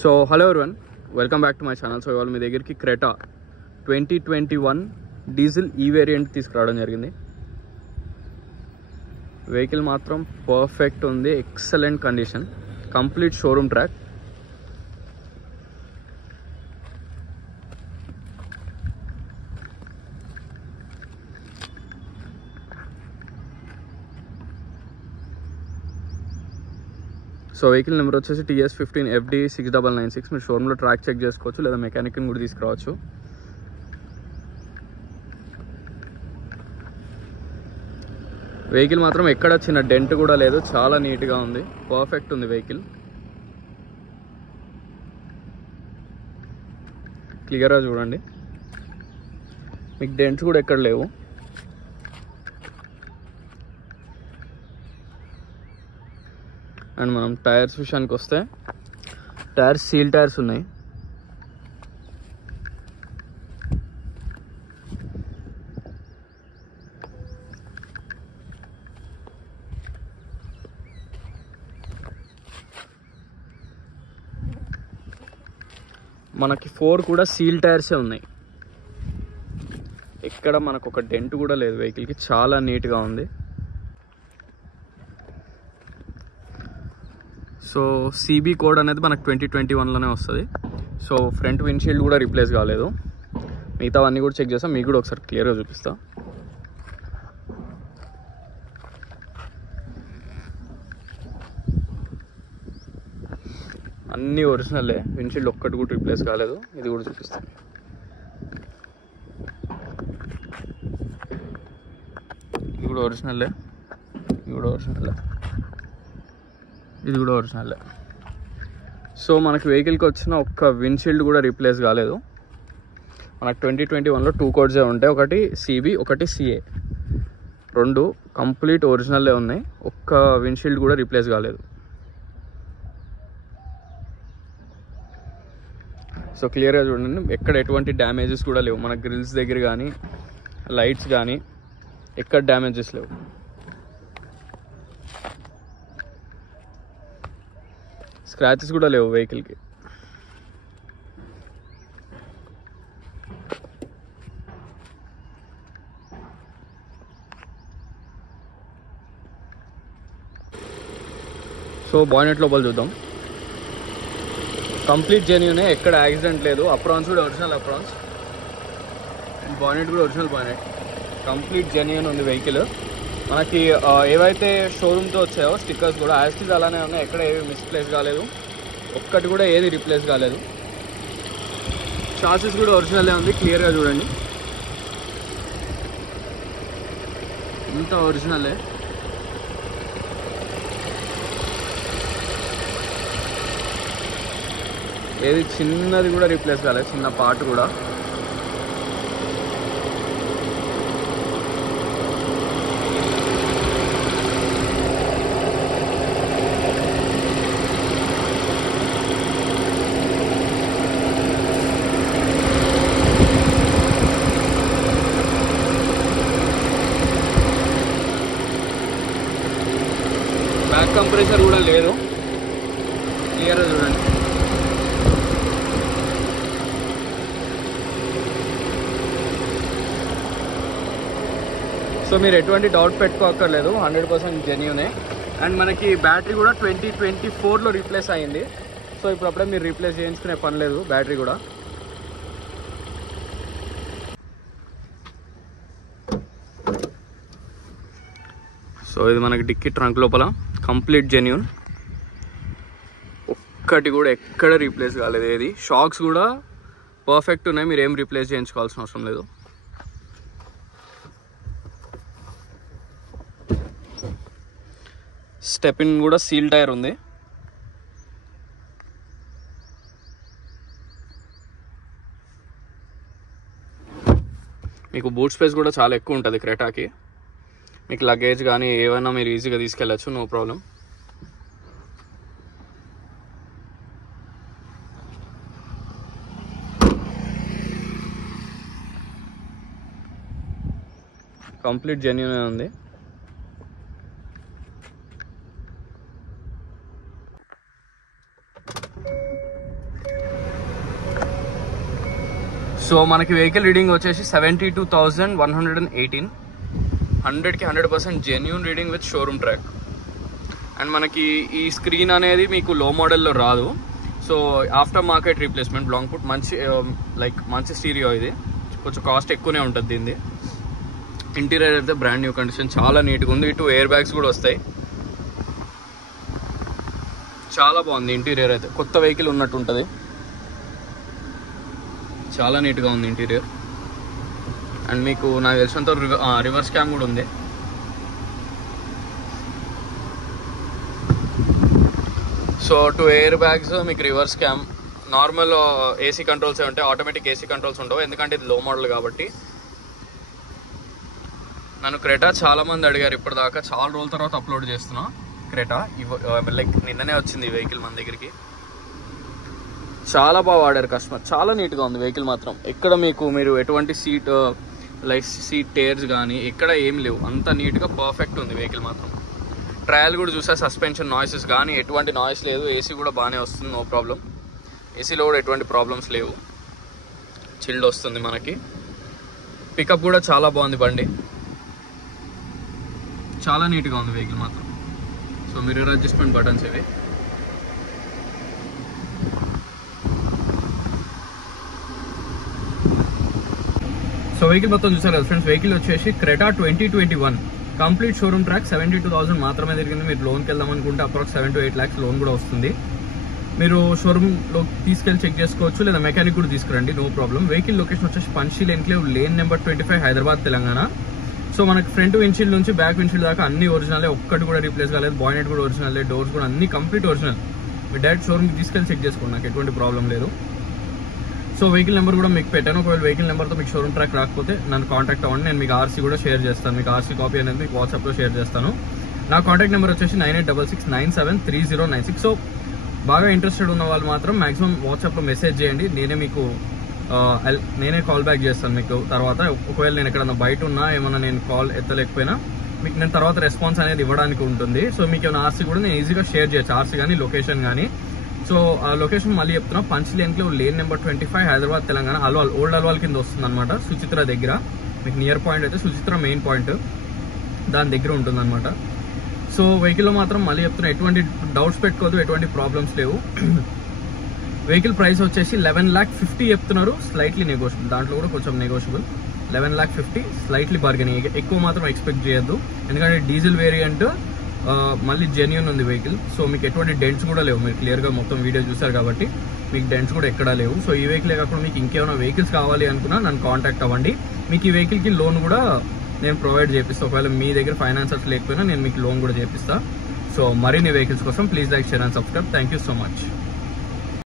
So hello everyone, welcome back to my channel. So ఇవాళ మీ దగ్గరికి Creta 2021 diesel ఈ variant తీసుకురావడం జరిగింది. వెహికల్ మాత్రం పర్ఫెక్ట్ ఉంది, excellent condition, complete showroom track. So vehicle number వచ్చేసి TS15 FD 6996. మీరు షోరూంలో ట్రాక్ చెక్ చేసుకోవచ్చు, లేదా మెకానిక్ని కూడా తీసుకురావచ్చు. వెహికల్ మాత్రం ఎక్కడ చిన్న డెంట్ కూడా లేదు, చాలా నీట్గా ఉంది, పర్ఫెక్ట్ ఉంది వెహికల్. క్లియర్గా చూడండి, మీకు డెంట్స్ కూడా ఎక్కడ లేవు. అండ్ మనం టైర్స్ విషయానికి వస్తే, టైర్స్ సీల్ టైర్స్ ఉన్నాయి. మనకి 4 కూడా సీల్ టైర్సే ఉన్నాయి, ఎక్కడ మనకు ఒక డెంట్ కూడా లేదు. వెహికల్కి చాలా నీట్గా ఉంది. సో CB కోడ్ అనేది మనకు 2021లోనే వస్తుంది. సో ఫ్రంట్ విండ్షీల్డ్ కూడా రీప్లేస్ కాలేదు, మిగతావన్నీ కూడా చెక్ చేస్తాం, మీకు కూడా ఒకసారి క్లియర్గా చూపిస్తా. అన్నీ ఒరిజినలే, విండ్షీల్డ్ ఒక్కటి కూడా రీప్లేస్ కాలేదు. ఇది కూడా చూపిస్తాను. ఇది కూడా ఒరిజినలే, ఇది కూడా ఒరిజినలే, ఇది కూడా ఒరిజినలే. సో మనకి వెహికల్కి వచ్చిన ఒక్క విండ్షీల్డ్ కూడా రీప్లేస్ కాలేదు. మనకు 2021లో 2 కోడ్సే ఉంటాయి, ఒకటి CB, ఒకటి CA. 2 కంప్లీట్ ఒరిజినల్లే ఉన్నాయి, ఒక్క విండ్షీల్డ్ కూడా రీప్లేస్ కాలేదు. సో క్లియర్గా చూడండి, ఎక్కడ ఎటువంటి డ్యామేజెస్ కూడా లేవు. మన గ్రిల్స్ దగ్గర కానీ, లైట్స్ కానీ ఎక్కడ డ్యామేజెస్ లేవు. స్క్రాచెస్ కూడా లేవు వెహికల్కి. సో బానెట్ లోపల చూద్దాం. కంప్లీట్ జెన్యూనే, ఎక్కడ యాక్సిడెంట్ లేదు. అప్రాన్స్ కూడా ఒరిజినల్ అప్రాన్స్, అండ్ బానెట్ కూడా ఒరిజినల్ బానెట్. కంప్లీట్ జెన్యూన్ ఉంది వెహికల్. మనకి ఏవైతే షోరూమ్తో వచ్చాయో స్టిక్కర్స్ కూడా యాస్టిజ్ అలానే ఉన్నాయి, ఎక్కడ ఏవి మిస్ప్లేస్ కాలేదు, ఒక్కటి కూడా ఏది రీప్లేస్ కాలేదు. చాసిస్ కూడా ఒరిజినలే ఉంది, క్లియర్గా చూడండి, ఇంత ఒరిజినలే. ఏది చిన్నది కూడా రీప్లేస్ కాలేదు, చిన్న పార్ట్ కూడా. బ్యాక్ కంప్రెసర్ కూడా లేదు, క్లియర్గా చూడండి. సో మీరు ఎటువంటి డౌట్ పెట్టుకోక్కర్లేదు, 100% జెన్యూనే. అండ్ మనకి బ్యాటరీ కూడా 2024లో రీప్లేస్ అయ్యింది. సో ఇప్పుడప్పుడే మీరు రీప్లేస్ చేయించుకునే పని లేదు బ్యాటరీ కూడా. సో ఇది మనకి డిక్కీ ట్రంక్ లోపల కంప్లీట్ జెన్యూన్, ఒక్కటి కూడా ఎక్కడ రీప్లేస్ కాలేదు. ఏది షాక్స్ కూడా పర్ఫెక్ట్ ఉన్నాయి, మీరు ఏం రీప్లేస్ చేయించుకోవాల్సిన అవసరం లేదు. స్టెపిన్ కూడా సీల్ టైర్ ఉంది. మీకు బూట్ స్పేస్ కూడా చాలా ఎక్కువ ఉంటుంది క్రెటాకి. మీకు లగేజ్ కానీ ఏమైనా మీరు ఈజీగా తీసుకెళ్ళచ్చు, నో ప్రాబ్లం. కంప్లీట్ జెన్యూన్ ఉంది. సో మనకి వెహికల్ రీడింగ్ వచ్చేసి 72,118. 100కి 100% genuine reading with showroom track. And మనకి ఈ స్క్రీన్ అనేది మీకు లో మోడల్లో రాదు. సో ఆఫ్టర్ మార్కెట్ రీప్లేస్మెంట్ బ్లాంక్పుట్ మంచి స్టీరియో. ఇది కొంచెం కాస్ట్ ఎక్కువనే ఉంటుంది దీన్ని. ఇంటీరియర్ అయితే బ్రాండ్ న్యూ కండిషన్, చాలా నీట్గా ఉంది. 2 ఎయిర్ బ్యాగ్స్ కూడా వస్తాయి. చాలా బాగుంది ఇంటీరియర్ అయితే, కొత్త వెహికల్ ఉన్నట్టు ఉంటుంది. చాలా నీట్గా ఉంది ఇంటీరియర్. అండ్ మీకు నాకు తెలిసినంత రివర్స్ క్యామ్ కూడా ఉంది. సో 2 ఎయిర్ బ్యాగ్స్, మీకు reverse cam, normal AC controls ఉంటాయి, ఆటోమేటిక్ ఏసీ కంట్రోల్స్ ఉండవు ఎందుకంటే ఇది లో మోడల్ కాబట్టి. నన్ను క్రెటా చాలా మంది అడిగారు ఇప్పటిదాకా, చాలా రోజుల తర్వాత అప్లోడ్ చేస్తున్నా క్రెటా. నిన్ననే వచ్చింది ఈ వెహికల్ మన దగ్గరికి. చాలా బాగా వాడారు కస్టమర్, చాలా నీట్గా ఉంది వెహికల్ మాత్రం. ఎక్కడ మీరు ఎటువంటి సీట్ టేర్స్ కానీ ఎక్కడ ఏం లేవు, అంత నీట్గా పర్ఫెక్ట్ ఉంది వెహికల్ మాత్రం. ట్రయల్ కూడా చూసా, సస్పెన్షన్ నాయిసెస్ కానీ ఎటువంటి నాయిస్ లేదు. ఏసీ కూడా బాగానే వస్తుంది, నో ప్రాబ్లం. ఏసీలో కూడా ఎటువంటి ప్రాబ్లమ్స్ లేవు, చిల్డ్ వస్తుంది మనకి. పికప్ కూడా చాలా బాగుంది బండి, చాలా నీట్గా ఉంది వెహికల్ మాత్రం. సో మిర్రర్ అడ్జస్ట్మెంట్ బటన్స్ ఇవి. సో వెహికల్ మొత్తం చూసారు కదా ఫ్రెండ్స్. వెహికల్ వచ్చేసి క్రెటా 2021 కంప్లీట్ షోరూమ్ ట్రాక్. 72,000 మాత్రమే తిరిగింది. మీరు లోన్కి వెళ్దాం అనుకుంటే అప్రాక్స్ 7 to 8 lakhs లోన్ కూడా వస్తుంది. మీరు షోరూమ్లో తీసుకెళ్ళి చెక్ చేసుకోవచ్చు, లేదా మెకానిక్ కూడా తీసుకురండి, నో ప్రాబ్లం. వెహికల్ లొకేషన్ వచ్చేసి Panchsheel enclave lane number 25, Hyderabad, Telangana. So మనకి ఫ్రంట్ విండ్షీల్డ్ నుంచి బ్యాక్ విండ్షీల్డ్ దాకా అన్ని ఒరిజినల్, ఒక్కటి కూడా రీప్లేస్ కాలేదు. బాయినెట్ కూడా ఒరిజినల్, డోర్స్ కూడా అన్ని కంప్లీట్ ఒరిజినల్. మీరు డైరెక్ట్ షోరూమ్కి తీసుకెళ్ళి చెక్ చేసుకోండి, నాకు ఎటువంటి ప్రాబ్లం లేదు. సో వెహికల్ నెంబర్ కూడా మీకు పెట్టాను. ఒకవేళ వెహికల్ నెంబర్తో మీకు షోరూమ్ ట్రాక్ రాకపోతే నన్ను కాంటాక్ట్ అవ్వండి, నేను మీకు ఆర్సీ కూడా షేర్ చేస్తాను. మీకు ఆర్సీ కాపీ అనేది మీకు వాట్సాప్లో షేర్ చేస్తాను. నా కాంటాక్ట్ నెంబర్ వచ్చేసి 9866973096. సో బాగా ఇంట్రెస్టెడ్ ఉన్న వాళ్ళు మాత్రం మాక్సిమం వాట్సాప్లో మెసేజ్ చేయండి, నేనే కాల్ బ్యాక్ చేస్తాను మీకు తర్వాత. ఒకవేళ నేను ఎక్కడన్నా బయట ఉన్నా, ఏమన్నా నేను కాల్ ఎత్తలేకపోయినా మీకు నేను తర్వాత రెస్పాన్స్ అనేది ఇవ్వడానికి ఉంటుంది. సో మీకు ఏమైనా ఆర్సీ కూడా నేను ఈజీగా షేర్ చేయొచ్చు, ఆర్సీ కానీ లొకేషన్ కానీ. సో ఆ లొకేషన్ మళ్ళీ చెప్తున్నా, Panchsheel enclave lane number 25, Hyderabad, Telangana. Old Alwal కింద వస్తుంది అనమాట, సుచిత్ర దగ్గర. మీకు నియర్ పాయింట్ అయితే సుచిత్ర మెయిన్ పాయింట్, దాని దగ్గర ఉంటుంది అనమాట. సో వెహికల్లో మాత్రం మళ్ళీ చెప్తున్నా, ఎటువంటి డౌట్స్ పెట్టుకోవద్దు, ఎటువంటి ప్రాబ్లమ్స్ లేవు. వెహికల్ ప్రైస్ వచ్చేసి 11,50,000 చెప్తున్నారు, స్లైట్లీ నెగోషియబుల్. దాంట్లో కూడా కొంచెం నెగోషియబుల్. 11,50,000 స్లైట్లీ బార్గెనింగ్, ఎక్కువ మాత్రం ఎక్స్పెక్ట్ చేయొద్దు ఎందుకంటే డీజిల్ వేరియంట్, మళ్ళీ జెన్యూన్ ఉంది వెహికల్. సో మీకు ఎటువంటి డెంట్స్ కూడా లేవు, మీరు క్లియర్గా మొత్తం వీడియో చూసారు కాబట్టి మీకు డెంట్స్ కూడా ఎక్కడా లేవు. సో ఈ వెహికలే కాకుండా మీకు ఇంకేమైనా వెహికల్స్ కావాలి అనుకున్నా నన్ను కాంటాక్ట్ అవ్వండి. మీకు ఈ వెహికల్కి లోన్ కూడా నేను ప్రొవైడ్ చేపిస్తాను. ఒకవేళ మీ దగ్గర ఫైనాన్సర్స్ లేకపోయినా నేను మీకు లోన్ కూడా చేపిస్తాను. సో మరిన్ని వెహికల్స్ కోసం please like, share and subscribe. Thank you so much.